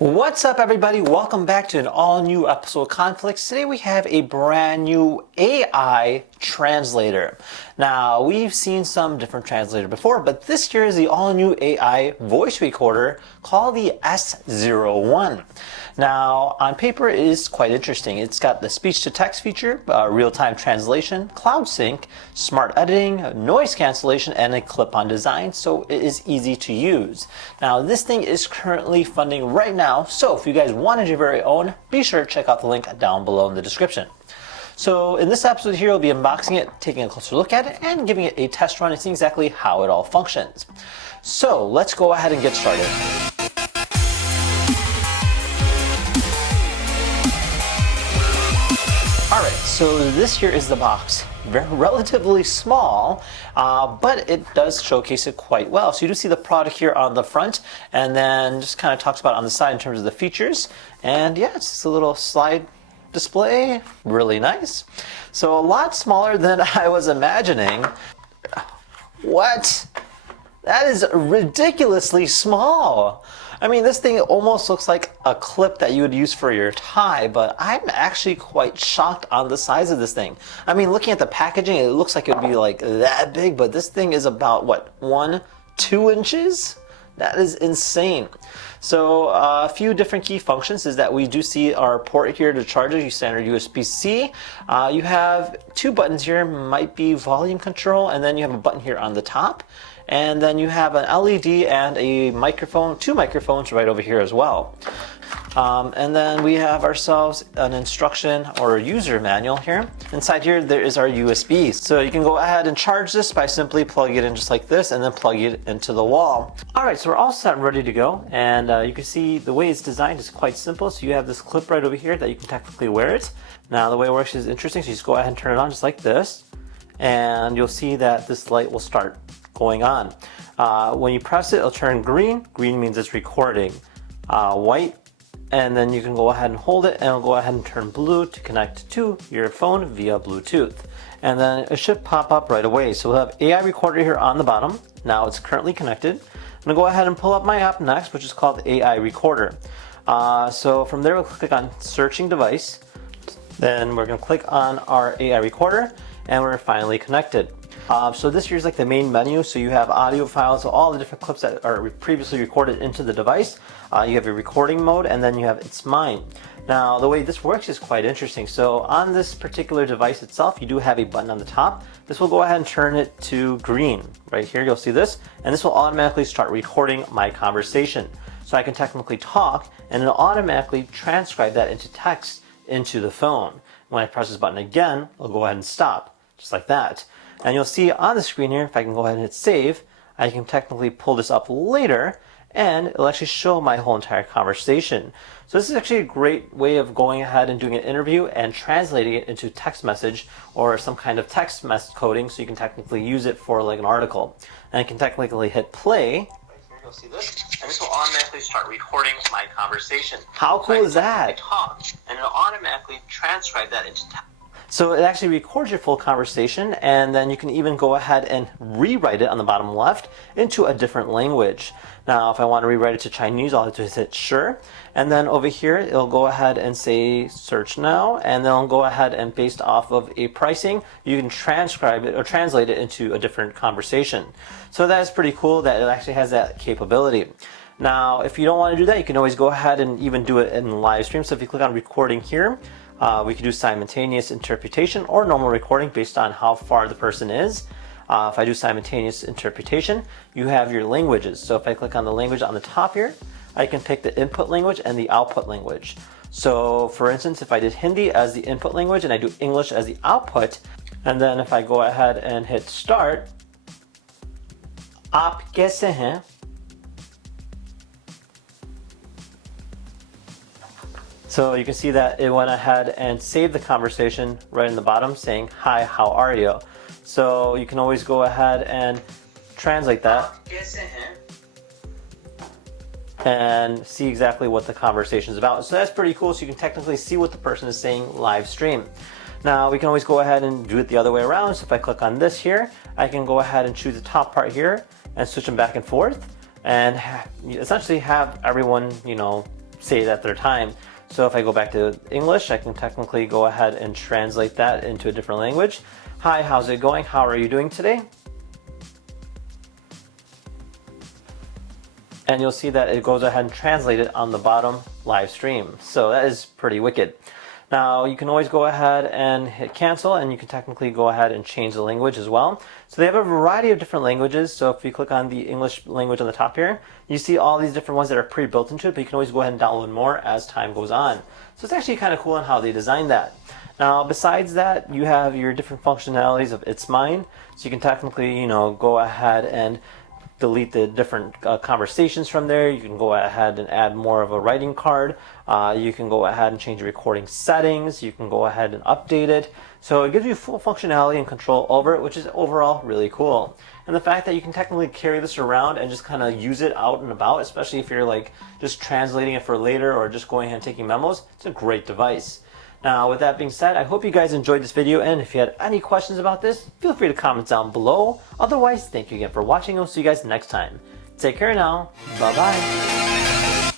What's up, everybody? Welcome back to an all-new episode of Conflicts. Today we have a brand new AI translator. Now, we've seen some different translators before, but this year is the all-new AI voice recorder called the S01. Now, on paper, it is quite interesting. It's got the speech-to-text feature, real-time translation, cloud sync, smart editing, noise cancellation, and a clip-on design, so it is easy to use. Now, this thing is currently funding right now, so if you guys wanted your very own, be sure to check out the link down below in the description. So in this episode here, we'll be unboxing it, taking a closer look at it, and giving it a test run and seeing exactly how it all functions. So let's go ahead and get started. Alright, so this here is the box. Relatively small, but it does showcase it quite well. So you do see the product here on the front, and then just kind of talks about it on the side in terms of the features. And yeah, it's just a little slide display, really nice. So a lot smaller than I was imagining. What? That is ridiculously small. I mean, this thing almost looks like a clip that you would use for your tie, but I'm actually quite shocked on the size of this thing. I mean, looking at the packaging, it looks like it would be like that big, but this thing is about, what, 2 inches? That is insane. So a few different key functions is that we do see our port here to charge it. You standard USB-C. You have 2 buttons here, might be volume control, and then you have a button here on the top. And then you have an LED and a microphone, 2 microphones right over here as well. And then we have ourselves an instruction or a user manual here. Inside here, there is our USB. So you can go ahead and charge this by simply plugging it in just like this and then plug it into the wall. All right, so we're all set and ready to go. And you can see the way it's designed is quite simple. So you have this clip right over here that you can technically wear it. Now the way it works is interesting. So you just go ahead and turn it on just like this. And you'll see that this light will start going on. When you press it, it'll turn green. Green means it's recording. White, and then you can go ahead and hold it and it'll go ahead and turn blue to connect to your phone via Bluetooth. And then it should pop up right away. So we'll have AI recorder here on the bottom. Now it's currently connected. I'm gonna go ahead and pull up my app next, which is called AI Recorder. So from there, we'll click on searching device. Then we're gonna click on our AI recorder and we're finally connected. So this here is like the main menu. So you have audio files, so all the different clips that are previously recorded into the device. You have your recording mode, and then you have It's Mine. Now, the way this works is quite interesting. So on this particular device itself, you do have a button on the top. This will go ahead and turn it to green. Right here, you'll see this, and this will automatically start recording my conversation. So I can technically talk, and it'll automatically transcribe that into text into the phone. When I press this button again, it'll go ahead and stop, just like that. And you'll see on the screen here, if I can go ahead and hit save, I can technically pull this up later and it'll actually show my whole entire conversation. So this is actually a great way of going ahead and doing an interview and translating it into text message or some kind of text message coding, so you can technically use it for like an article. And I can technically hit play. Right here, you'll see this, and this will automatically start recording my conversation. How cool is that? Talk, and it'll automatically transcribe that into text. So it actually records your full conversation, and then you can even go ahead and rewrite it on the bottom left into a different language. Now, if I want to rewrite it to Chinese, I'll have to hit sure. And then over here, it'll go ahead and say search now, and then it'll go ahead and based off of a pricing, you can transcribe it or translate it into a different conversation. So that's pretty cool that it actually has that capability. Now, if you don't want to do that, you can always go ahead and even do it in live stream. So if you click on recording here, we can do simultaneous interpretation or normal recording based on how far the person is. If I do simultaneous interpretation, you have your languages. So if I click on the language on the top here, I can pick the input language and the output language. So for instance, if I did Hindi as the input language and I do English as the output, and then if I go ahead and hit start, आप कैसे हैं? So you can see that it went ahead and saved the conversation right in the bottom saying, hi, how are you? So you can always go ahead and translate that and see exactly what the conversation is about. So that's pretty cool. So you can technically see what the person is saying live stream. Now we can always go ahead and do it the other way around. So if I click on this here, I can go ahead and choose the top part here and switch them back and forth and essentially have everyone, say it at their time. So if I go back to English, I can technically go ahead and translate that into a different language. Hi, how's it going? How are you doing today? And you'll see that it goes ahead and translate it on the bottom live stream. So that is pretty wicked. Now you can always go ahead and hit cancel, and you can technically go ahead and change the language as well. So they have a variety of different languages. So if you click on the English language on the top here, you see all these different ones that are pre-built into it, but you can always go ahead and download more as time goes on. So it's actually kind of cool on how they designed that. Now besides that, you have your different functionalities of It's Mine. So you can technically, go ahead and delete the different conversations from there. You can go ahead and add more of a writing card. You can go ahead and change the recording settings. You can go ahead and update it. So it gives you full functionality and control over it, which is overall really cool. And the fact that you can technically carry this around and just kind of use it out and about, especially if you're like just translating it for later or just going ahead and taking memos, it's a great device. Now, with that being said, I hope you guys enjoyed this video, and if you had any questions about this, feel free to comment down below. Otherwise, thank you again for watching, and we'll see you guys next time. Take care now. Bye-bye.